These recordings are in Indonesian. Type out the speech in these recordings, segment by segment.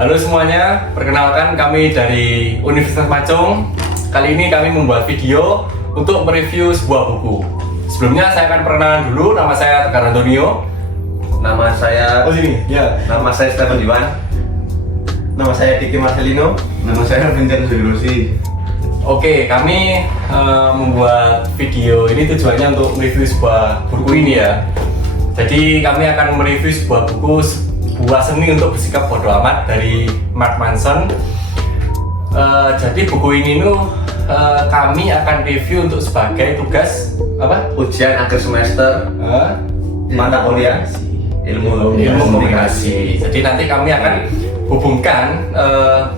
Halo semuanya, perkenalkan kami dari Universitas Pacung. Kali ini kami membuat video untuk mereview sebuah buku. Sebelumnya saya akan perkenalan dulu, nama saya Tegar Antonio. Nama saya Nama saya Stefan Diwan. Nama saya Diki Marcelino. Nama saya Vincent Sugirosi. Oke, kami membuat video ini tujuannya untuk mereview sebuah buku ini ya. Jadi kami akan mereview sebuah buku, sebuah seni untuk bersikap bodoh amat dari Mark Manson. Jadi buku ini kami akan review untuk sebagai tugas apa? Ujian akhir semester mata kuliah ilmu komunikasi. Jadi nanti kami akan hubungkan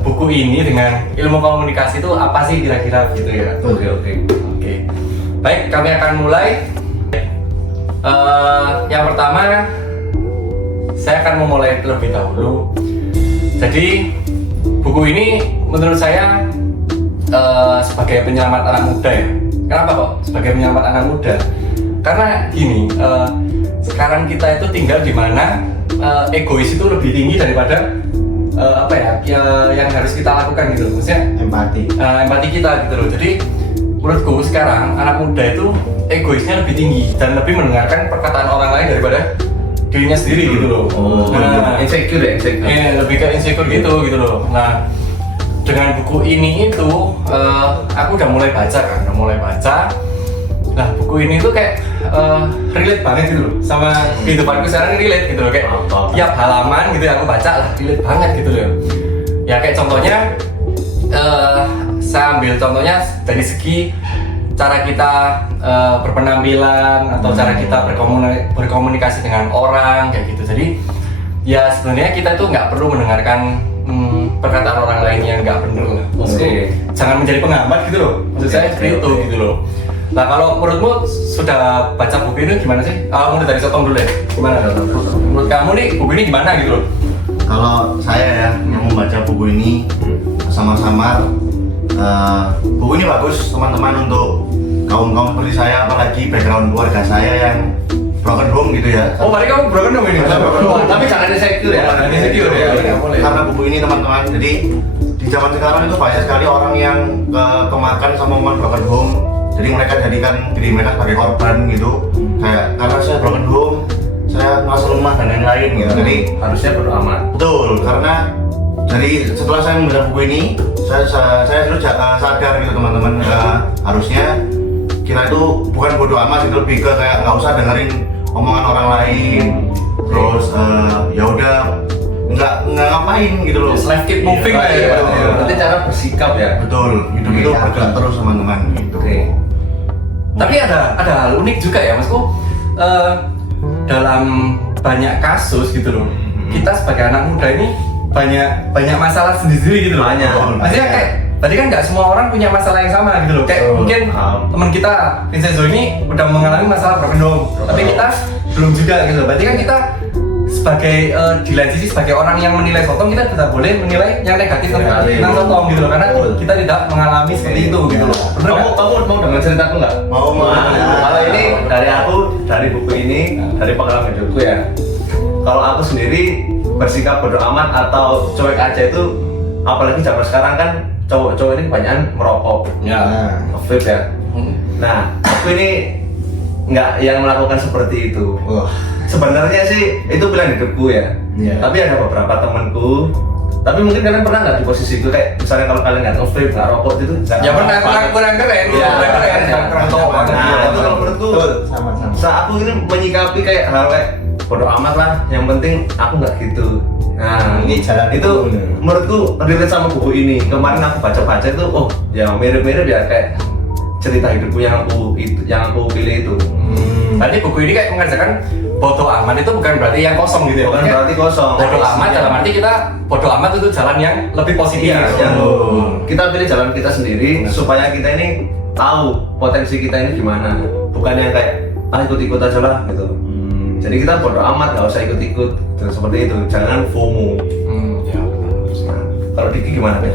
buku ini dengan ilmu komunikasi itu apa sih kira-kira gitu ya. Oke. Baik, kami akan mulai. Yang pertama, saya akan memulai terlebih dahulu. Jadi buku ini menurut saya sebagai penyelamat anak muda ya. Kenapa kok sebagai penyelamat anak muda? Karena gini, sekarang kita itu tinggal di mana egois itu lebih tinggi daripada yang harus kita lakukan gitu. Maksudnya empati kita gitu loh. Jadi menurutku sekarang anak muda itu egoisnya lebih tinggi dan lebih mendengarkan perkataan orang lain daripada dirinya sendiri gitu loh. Insecure. Lebih ke insecure gitu loh. Nah, dengan buku ini aku udah mulai baca. Nah, buku ini tuh kayak relate banget gitu loh sama kehidupanku sekarang, relate gitu loh, kayak tiap halaman gitu ya aku baca lah, relate banget gitu loh. Ya kayak contohnya saya ambil contohnya dari segi cara kita berpenampilan atau cara kita berkomunikasi dengan orang kayak gitu. Jadi ya sebenarnya kita tuh nggak perlu mendengarkan perkataan orang lain yang nggak bener lah. Jangan menjadi penghambat gitu loh. Maksud saya seperti itu gitu loh. Nah, kalau menurutmu sudah baca buku ini gimana sih? Mulai dari Sotong dulu deh. Gimana? Menurut kamu nih buku ini gimana gitu loh? Kalau saya ya yang membaca buku ini sama-sama, buku ini bagus teman-teman untuk kaum seperti saya, apalagi background keluarga saya yang broken home gitu ya. Oh, berarti kamu broken home ini? Tapi jangan insecure ya. Karena buku ini teman-teman, jadi di zaman sekarang itu banyak sekali orang yang kemakan sama omongan broken home. Jadi mereka jadikan diri mereka sebagai korban gitu. Kayak karena saya broken home, saya merasa lemah dan lain-lain gitu. Jadi harusnya bodo amat. betul, karena jadi setelah saya membaca buku ini, saya dulu sadar gitu teman-teman, harusnya kita itu bukan bodoh amat, itu lebih ke kayak nggak usah dengerin omongan orang lain. Terus ya udah nggak ngapain gitu loh. Just life keep moving lah ya. Berarti cara bersikap ya. Betul, itu bergerak terus teman-teman gitu. Tapi ada hal unik juga ya Masku, dalam banyak kasus gitu loh, kita sebagai anak muda ini banyak masalah sendiri gitu loh. Maksudnya kayak tadi kan nggak semua orang punya masalah yang sama gitu loh. Kayak mungkin teman kita Vincenzo ini udah mengalami masalah broken home, tapi kita belum juga gitu. Berarti kan kita sebagai di lain sisi sebagai orang yang menilai Sotong, kita tidak boleh menilai yang negatif tentang Sotong gitu loh, karena kita tidak mengalami seperti itu gitu loh. Kamu mau dengar ceritaku nggak? Mau. Kalau ini dari buku ini, dari pengalaman hidupku ya. Kalau aku sendiri bersikap bodo amat atau cuek aja itu, apalagi zaman sekarang kan cowok-cowok ini kebanyakan merokok, vape ya. Nah, aku ini nggak yang melakukan seperti itu. Sebenarnya sih itu pilihan hidupku ya. Tapi ada beberapa temanku. Tapi mungkin kalian pernah nggak di posisi itu, kayak misalnya kalau kalian nggak vape, nggak rokok itu? Ya pernah, kurang keren. Nah, itu kalau menurutku, saat aku ini menyikapi kayak hal kayak bodo amat lah. Yang penting aku nggak gitu. Nah, ini jalan itu menurutku relate sama buku ini. Kemarin aku baca-baca itu, oh ya mirip-mirip ya kayak cerita hidupku yang aku pilih itu. Tadi buku ini kayak mengajarkan bodoh amat itu bukan berarti yang kosong gitu ya. Bukan berarti kosong. Bodoh amat dalam arti kita bodoh amat itu jalan yang lebih positif. Kita pilih jalan kita sendiri supaya kita ini tahu potensi kita ini gimana. Bukan yang kayak ikut-ikut aja lah gitu. Jadi kita bodo amat, nggak usah ikut-ikut seperti itu. Jangan FOMO. Kalau Diki gimana Ben?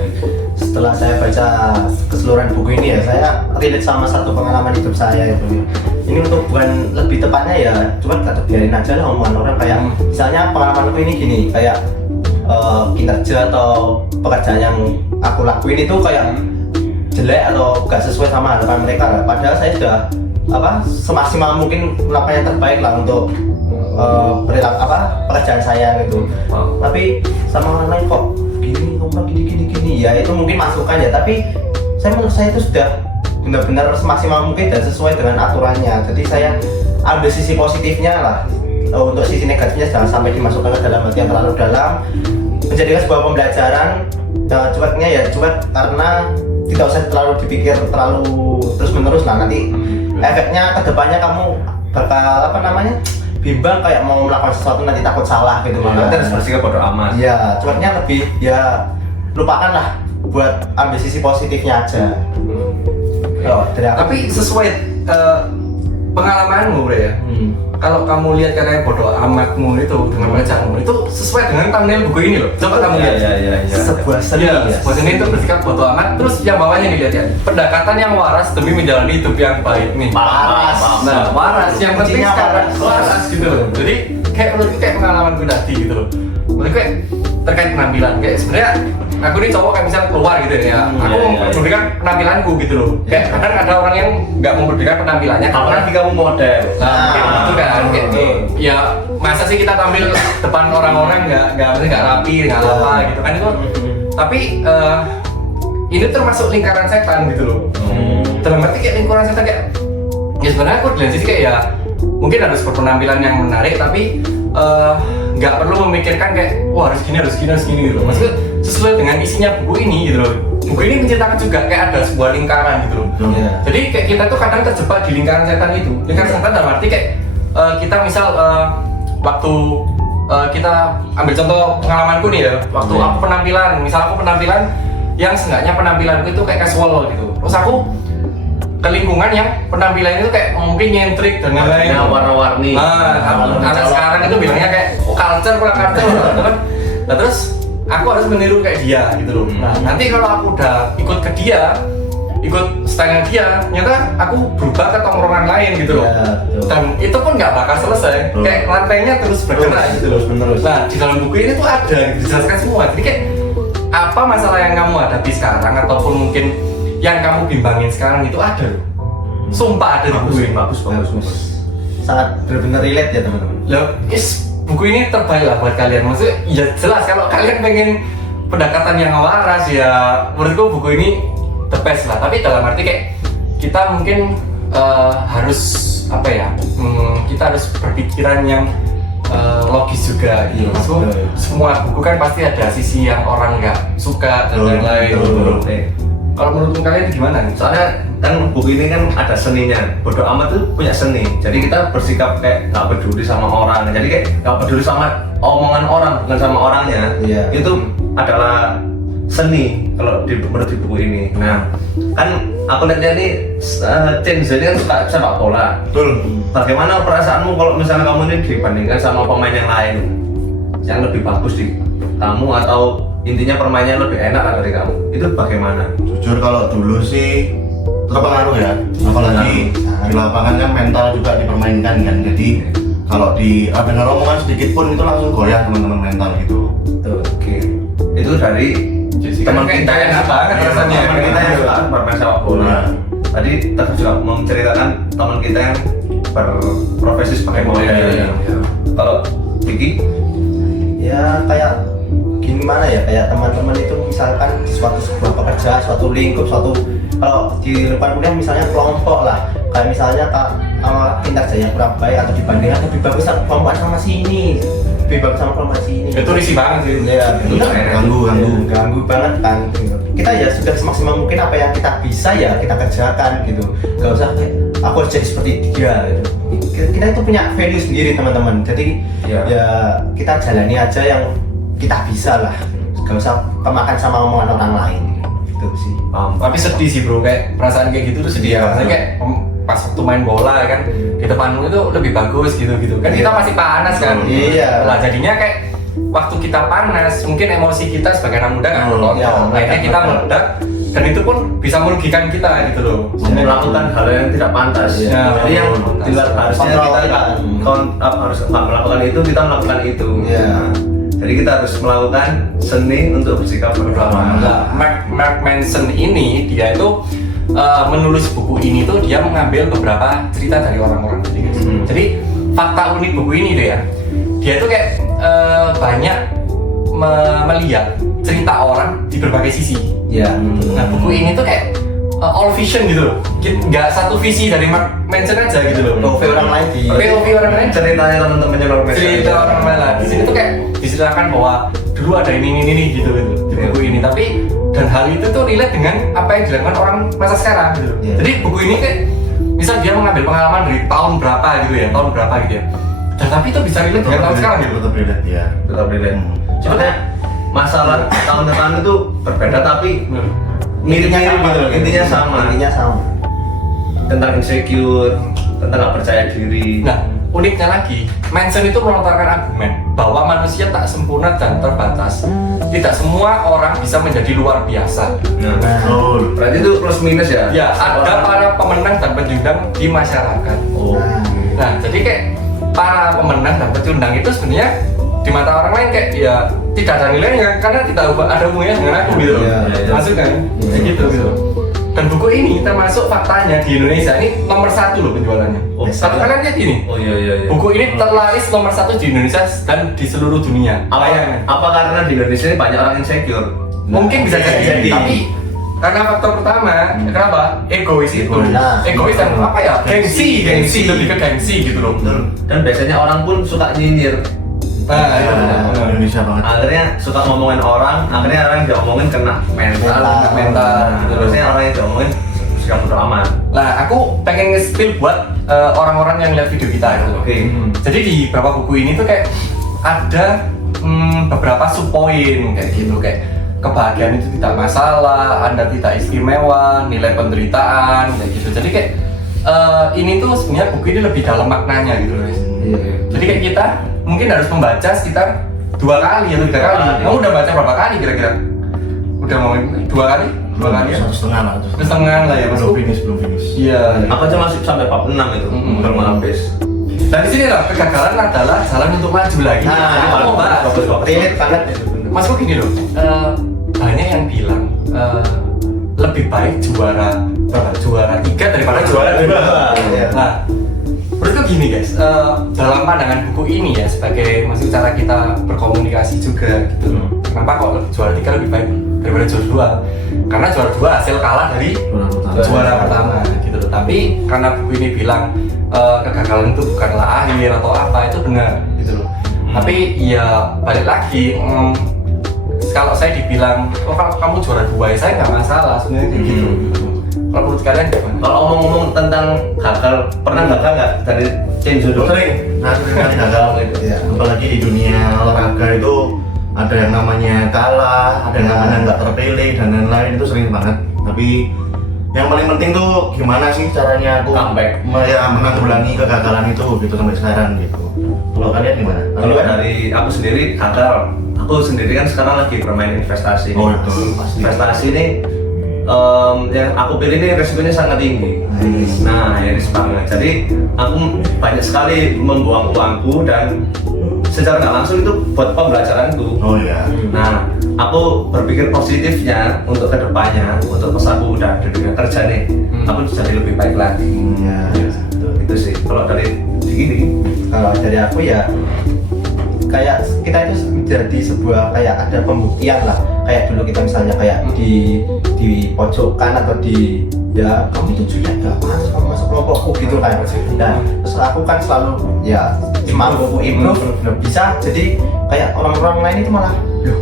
Setelah saya baca keseluruhan buku ini ya, saya relate sama satu pengalaman hidup saya itu. Ini untuk bukan lebih tepatnya ya, cuman kata biarin aja lah omongan orang kayak misalnya pengalamanku ini gini, kayak kinerja atau pekerjaan yang aku lakuin itu kayak jelek atau gak sesuai sama harapan mereka lah. Padahal saya sudah semaksimal mungkin melakukan yang terbaik lah untuk pekerjaan saya gitu. Tapi sama orang lain kok gini ya, itu mungkin masukan ya, tapi menurut saya itu sudah benar-benar semaksimal mungkin dan sesuai dengan aturannya. Jadi saya ambil sisi positifnya lah. Untuk sisi negatifnya jangan sampai dimasukkan ke dalam hati yang terlalu dalam, menjadikan sebuah pembelajaran. Cueknya ya cuek karena tidak usah terlalu dipikir terlalu terus menerus lah, nanti efeknya kedepannya kamu bakal bimbang kayak mau melakukan sesuatu nanti takut salah gitu. Kita harus bersikap bodo amat. Ya cueknya lebih ya lupakan lah, buat ambil sisi positifnya aja. Dari aku. Tapi sesuai pengalamanmu bro ya. Kalau kamu lihat karena bodo amatmu itu dengan bacaanmu itu sesuai dengan thumbnail buku ini loh. Coba kamu lihat. Sebuah seni ya. Sebuah seni itu bersikap bodo amat. Terus yang bawahnya nih lihat ya. Pendekatan yang waras demi menjalani hidup yang baik nih. Waras. Nah, waras yang penting Kuncinya sekarang waras. waras gitu loh. Jadi kayak menurutku kayak pengalamanku tadi gitu loh. Menurutku kayak terkait penampilan kayak sebenarnya aku ini cowok kayak misalnya keluar gitu ya. Aku memperdulikan penampilanku gitu loh. Kayak kadang ada orang yang nggak memperdulikan penampilannya karena Apalagi kamu model. nah, mungkin gitu kan kayak, ya masa sih kita tampil depan orang-orang nggak rapi nggak apa gitu kan itu tapi ini termasuk lingkaran setan gitu loh. Dalam arti kayak lingkaran setan kayak ya sebenarnya aku dari sisi kayak ya mungkin harus berpenampilan yang menarik tapi nggak perlu memikirkan kayak wah harus gini gitu loh. Maksudnya sesuai dengan isinya buku ini gitu loh. Buku ini menceritakan juga kayak ada sebuah lingkaran gitu loh. Jadi kayak kita tuh kadang terjebak di lingkaran setan itu. Lingkaran setan dalam arti kayak kita misal waktu kita ambil contoh pengalamanku nih ya. Waktu aku penampilan, misal aku penampilan yang seenggaknya penampilanku itu kayak casual gitu. Terus aku ke lingkungan yang penampilannya itu kayak mungkin nyentrik dan lain-lain. Warna-warni. Anak sekarang itu bilangnya kayak culture gitu kan. Nah terus aku harus meniru kayak dia gitu loh. Nah nanti kalau aku udah ikut ke dia, ikut style dia, ternyata aku berubah ke tongkrongan lain gitu loh. Dan itu pun nggak bakal selesai. Kayak lantainya terus bergerak gitu loh. Nah di dalam buku ini tuh ada dijelaskan semua. Jadi kayak apa masalah yang kamu hadapi sekarang ataupun mungkin yang kamu bimbangin sekarang itu ada loh. Sumpah ada di buku ini. Bagus. Sangat benar-benar relate ya teman-teman. Loh, buku ini terbaik lah buat kalian. Maksudnya ya jelas kalau kalian pengen pendekatan yang waras ya menurutku buku ini the best lah. Tapi dalam arti kayak kita mungkin harus apa ya? Kita harus berpikiran yang logis juga gitu. Maksudku semua buku kan pasti ada sisi yang orang nggak suka dan lain-lain. Kalau menurut kalian gimana nih? Soalnya kan buku ini kan ada seninya. Bodo amat tuh punya seni. Jadi kita bersikap kayak gak peduli sama orang. Jadi kayak gak peduli sama omongan orang, bukan sama orangnya. Itu adalah seni kalau menurut di buku ini. Nah, kan aku lihatnya nih Chen ini kan suka sepak bola. Betul. Bagaimana perasaanmu kalau misalnya kamu ini dibandingkan sama pemain yang lain yang lebih bagus di kamu atau intinya permainnya lebih enak lah dari kamu? Itu bagaimana? Jujur kalau dulu sih terpengaruh ya, apalagi di lapangan kan mental juga dipermainkan kan. Jadi kalau dengar omongan sedikit pun itu langsung goyah teman-teman mental gitu. Oke. Itu dari teman kita yang enak banget rasanya. Teman kita yang suka bermain sepak bola. Tadi kita juga menceritakan teman kita yang berprofesi sebagai model. Kalau Vicky? Ya kayak gimana ya, kayak teman-teman itu misalkan di sebuah pekerjaan, suatu lingkup, kalau di lingkungan kuliah misalnya kelompok lah, kayak misalnya kinerjanya kurang baik atau dibandingkan lebih bagus sama kelompok sama sini, lebih bagus sama kelompok sini. Itu risih banget sih. Ya, ganggu banget kan. Kita ya sudah semaksimal mungkin apa yang kita bisa ya kita kerjakan gitu. Gak usah kayak aku harus jadi seperti dia gitu. Kita itu punya value sendiri teman-teman. Jadi ya kita jalani aja yang kita bisa lah. Gak usah kemakan sama omongan orang lain gitu sih. Tapi sedih sih bro, kayak perasaan kayak gitu tuh sedih ya. Maksudnya kayak pas waktu main bola kan di depanmu itu lebih bagus gitu kan kita masih panas kan. Iya. Lah jadinya kayak waktu kita panas mungkin emosi kita sebagai anak muda nggak terkontrol. Akhirnya kita meledak dan itu pun bisa merugikan kita gitu loh. Melakukan hal yang tidak pantas. Jadi yang di luar harusnya kita harus nggak melakukan itu, kita melakukan itu. Jadi kita harus melakukan seni untuk bersikap bodo amat. Nah, Mark Manson ini dia itu menulis buku ini tuh dia mengambil beberapa cerita dari orang-orang tadi guys. Jadi fakta unik buku ini tuh ya, dia tuh kayak banyak melihat cerita orang di berbagai sisi. Ya. Nah buku ini tuh kayak all vision gitu loh, nggak satu visi dari Mark Manson aja gitu loh. POV orang lain di POV orang lain, Ceritanya teman-temannya Mark Manson. cerita orang lain lah. Di sini tuh kayak diceritakan bahwa dulu ada ini gitu di buku ini. Tapi dan hal itu tuh relate dengan apa yang dilakukan orang masa sekarang gitu. Yeah. Jadi buku ini kayak misal dia mengambil pengalaman dari tahun berapa gitu ya, Dan tapi itu bisa relate dengan tahun sekarang gitu. Tetap relate ya. Tetap relate. Cuma masalah tahun depan itu berbeda tapi mirip-mirip gitu loh, intinya sama. Intinya sama. Tentang insecure, tentang gak percaya diri. Nah, uniknya lagi, Manson itu melontarkan argumen bahwa manusia tak sempurna dan terbatas. Tidak semua orang bisa menjadi luar biasa. Nah, Betul. berarti itu plus minus ya? Ya, ada para pemenang dan pecundang di masyarakat. Oh. Nah, jadi kayak para pemenang dan pecundang itu sebenarnya di mata orang lain kayak ya tidak ada nilainya karena tidak ada hubungannya dengan aku gitu loh. Iya. Masuk kan? Kayak gitu. Dan buku ini termasuk faktanya di Indonesia ini nomor 1 loh penjualannya. Oh, Tapi kalian lihat ini. Oh iya. Buku ini terlaris nomor 1 di Indonesia dan di seluruh dunia. Bayangin. Apa karena di Indonesia ini banyak orang insecure? Mungkin bisa jadi. jadi. Tapi karena faktor pertama, kenapa? Egois itu. Nah. Egois dan apa ya? Gengsi lebih ke gengsi gitu loh. Dan biasanya orang pun suka nyinyir. Nah, itu benar. Indonesia banget. Akhirnya suka ngomongin orang, akhirnya orang yang diomongin kena mental. Terusnya orang yang diomongin suka bodo amat. Nah, aku pengen nge-spill buat orang-orang yang lihat video kita gitu loh. Oke. Jadi di beberapa buku ini tuh kayak ada beberapa subpoin kayak gitu kayak kebahagiaan itu tidak masalah, Anda tidak istimewa, nilai penderitaan kayak gitu. Jadi kayak ini tuh sebenarnya buku ini lebih dalam maknanya gitu loh guys. Jadi kayak kita mungkin harus membaca sekitar 2 kali atau 3 kali. Kamu udah baca berapa kali kira-kira? Udah mau 2 kali? 2 kali ya? 1,5 lah. 1,5 lah ya mas. Belum finish. Iya. Aku aja masih sampai bab 6 itu, belum habis. Dan di sini lah kegagalan adalah jalan untuk maju lagi. Jadi kamu mau bahas. Relate banget itu. Masku gini loh, banyak yang bilang lebih baik juara 3 daripada juara 2. Nah, menurutku gini guys, dalam pandangan buku ini ya sebagai masih cara kita berkomunikasi juga gitu loh. Kenapa kok juara 3 lebih baik daripada juara 2? Karena juara 2 hasil kalah dari juara pertama gitu loh. Tapi karena buku ini bilang kegagalan itu bukanlah akhir atau apa, itu benar gitu loh. Tapi ya balik lagi, kalau saya dibilang, oh kalau kamu juara 2 ya saya nggak masalah sebenarnya kayak gitu. Kalau menurut kalian gimana? Kalau ngomong-ngomong tentang gagal, pernah gagal nggak dari tim judo? Sering. Nah, kali gagal. Ya. Apalagi di dunia olahraga itu ada yang namanya kalah, ada yang namanya nggak terpilih dan lain-lain, itu sering banget. Tapi yang paling penting tuh gimana sih caranya aku Comeback. menanggulangi kegagalan itu gitu sampai sekarang gitu. Kalau kalian gimana? Kalau dari aku sendiri gagal. Aku sendiri kan sekarang lagi bermain investasi. Oh, itu pasti. Investasi ini yang aku pilih ini resikonya sangat tinggi. Nah, ya banget. Jadi aku banyak sekali membuang uangku dan secara nggak langsung itu buat pembelajaranku. Oh ya. Nah, aku berpikir positifnya untuk kedepannya, untuk pas aku udah di dunia kerja nih, aku jadi lebih baik lagi. Ya. Itu sih. Kalau dari gini, Kalau dari aku ya kayak kita itu menjadi sebuah kayak ada pembuktian lah, kayak dulu kita misalnya kayak di pojokan atau di ya kamu itu juga gak pantas kamu masuk kelompokku gitu kan. Nah terus aku kan selalu ya mampu improve bisa, jadi kayak orang-orang lain itu malah loh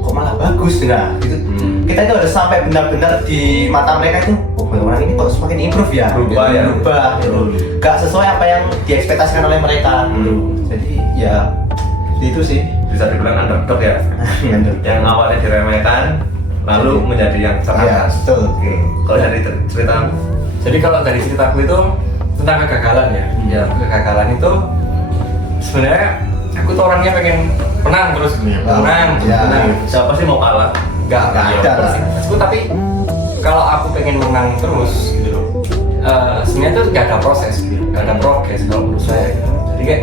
kok malah bagus. Nah gitu kita itu harus sampai benar-benar di mata mereka itu oh orang ini kok semakin improve ya, berubah gitu. Gak sesuai apa yang diekspektasikan oleh mereka jadi ya itu sih. bisa dibilang underdog ya. Yang awalnya diremehkan, lalu menjadi yang Ya, teratas. betul. Oke. Kalau dari cerita, Jadi kalau dari ceritaku itu tentang kegagalan ya. Ya kegagalan itu sebenarnya aku tuh orangnya pengen menang terus, menang. siapa sih mau kalah? Nggak ada lah. maksudku, tapi kalau aku pengen menang terus gitu loh, sebenarnya tuh nggak ada proses gitu, nggak ada progres kalau menurut saya gitu. Jadi kayak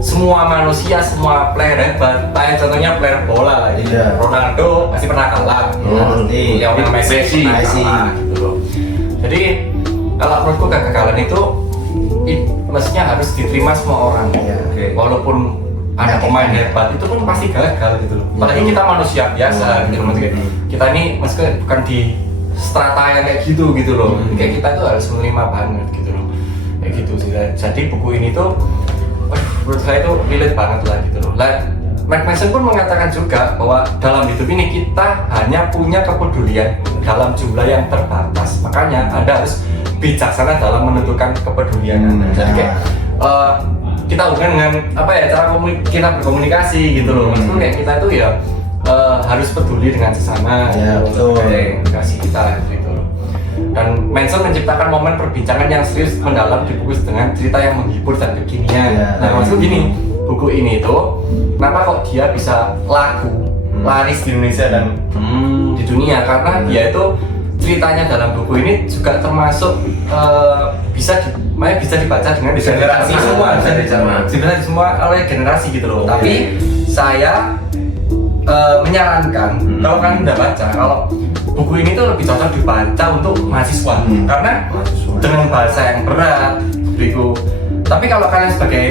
semua manusia, semua player hebat, kayak contohnya player bola lah, Iya. Ronaldo pasti pernah kalah, Pasti. yang Messi kalah, gitu loh. Jadi kalau menurutku kegagalan itu mestinya harus diterima semua orang, Iya. Oke. walaupun ada pemain hebat itu pun pasti gagal gitu loh. Apalagi kita manusia biasa gitu loh, maksudnya kita ini maksudnya bukan di strata yang kayak gitu loh. Kayak kita tuh harus menerima banget gitu loh, kayak gitu sih. Jadi buku ini tuh menurut saya itu relate banget lah gitu loh. Mark Manson pun mengatakan juga bahwa dalam hidup ini kita hanya punya kepedulian dalam jumlah yang terbatas. Makanya Anda harus bijaksana dalam menentukan kepedulian Anda. Jadi kayak kita hubungan dengan apa ya, cara kita berkomunikasi gitu loh. Maksudnya kayak kita tuh ya harus peduli dengan sesama, Ya, betul. komunikasi kita gitu loh. Dan Manson menciptakan momen perbincangan yang serius mendalam dibungkus dengan cerita yang menghibur dan kekinian. Ya. Nah maksudnya gini, buku ini tuh kenapa kok dia bisa laku, laris di Indonesia dan di dunia, karena dia itu ceritanya dalam buku ini juga termasuk bisa dibaca dengan generasi semua, bisa semua oleh generasi gitu loh. Tapi saya menyarankan kalau kalian udah baca, kalau buku ini tuh lebih cocok dibaca untuk mahasiswa karena dengan bahasa yang berat gitu. Tapi kalau kalian sebagai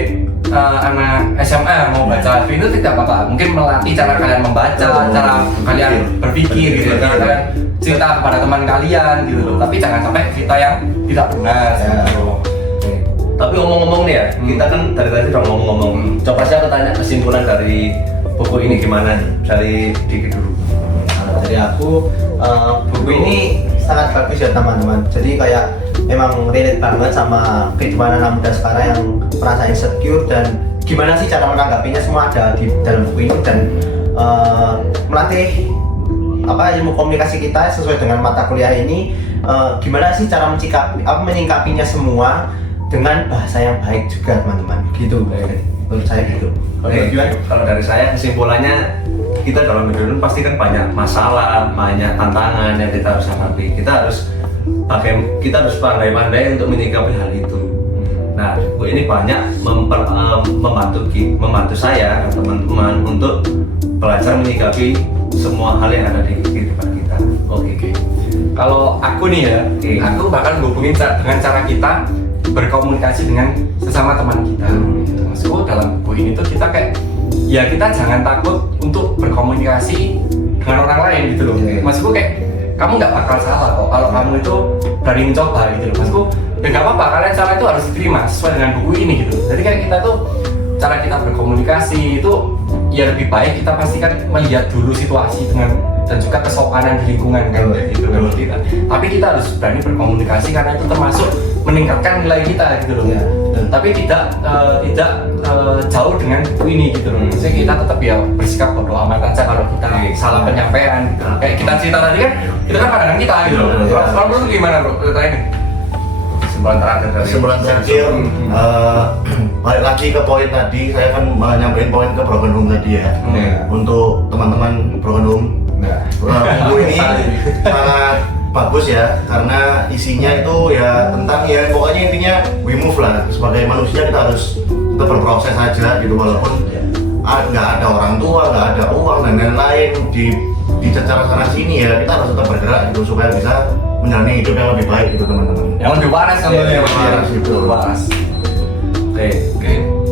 anak SMA mau baca itu tidak apa-apa, mungkin melatih cara kalian membaca, cara kalian berpikir gitu, cara kalian cerita kepada teman kalian gitu loh. Tapi jangan sampai cerita yang tidak benar gitu loh. Tapi ngomong-ngomong nih ya, kita kan dari tadi udah ngomong-ngomong. Coba saya tanya kesimpulan dari buku ini gimana dari Diki dulu. Dari aku buku ini sangat bagus ya teman-teman. Jadi kayak memang relate banget sama kehidupan anak muda sekarang yang merasa insecure dan gimana sih cara menanggapinya, semua ada di dalam buku ini. Dan melatih ilmu komunikasi kita sesuai dengan mata kuliah ini. Gimana sih cara menyikapinya semua dengan bahasa yang baik juga teman-teman. Gitu menurut saya gitu. Kalau dari saya kesimpulannya, kita dalam hidup ini pasti kan banyak masalah, banyak tantangan yang kita harus hadapi. Kita harus pandai-pandai untuk menyikapi hal itu. Nah, buku ini banyak membantu saya dan teman-teman untuk belajar menyikapi semua hal yang ada di kehidupan kita. Oke. Kalau aku nih ya, aku bakal hubungin dengan cara kita berkomunikasi dengan sesama teman kita. Maksudku dalam buku ini tuh kita kayak ya kita jangan takut untuk berkomunikasi dengan orang lain gitu loh. Maksudku kayak kamu nggak bakal salah kok kalau kamu itu berani mencoba gitu loh. Maksudku ya nggak apa-apa, kalian salah itu harus diterima sesuai dengan buku ini gitu. Jadi kayak kita tuh cara kita berkomunikasi itu ya lebih baik kita pastikan melihat dulu situasi dan juga kesopanan di lingkungan kan gitu menurut kita. Tapi kita harus berani berkomunikasi karena itu termasuk meningkatkan nilai kita gitu loh. Tapi tidak jauh dengan buku ini gitu loh. Maksudnya kita tetap ya bersikap bodo amat aja kalau kita salah penyampaian. Kayak kita cerita tadi kan, itu kan pandangan kita gitu loh. Kalau menurut gimana bro? Terakhir. Kesimpulan terakhir, balik lagi ke poin tadi, saya kan nyampein poin ke Broken Home tadi ya. Untuk teman-teman Broken Home, buku ini sangat bagus ya, karena isinya itu ya tentang ya pokoknya intinya we move lah. Sebagai manusia kita harus tetap berproses aja gitu, walaupun nggak ada orang tua, nggak ada uang dan lain-lain di secara sana sini ya kita harus tetap bergerak gitu supaya bisa menjalani hidup yang lebih baik gitu teman-teman. Yang lebih waras contohnya Yang waras gitu. Waras. Oke.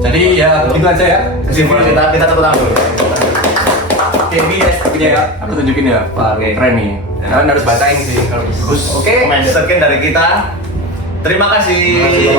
Jadi ya begitu aja ya. Kesimpulan kita tepuk tangan dulu. Oke, ini ya bukunya ya. Aku tunjukin ya, Pak. Keren nih. Kalian harus bacain sih kalau bagus. Oke, sekian dari kita. Terima kasih. Terima kasih.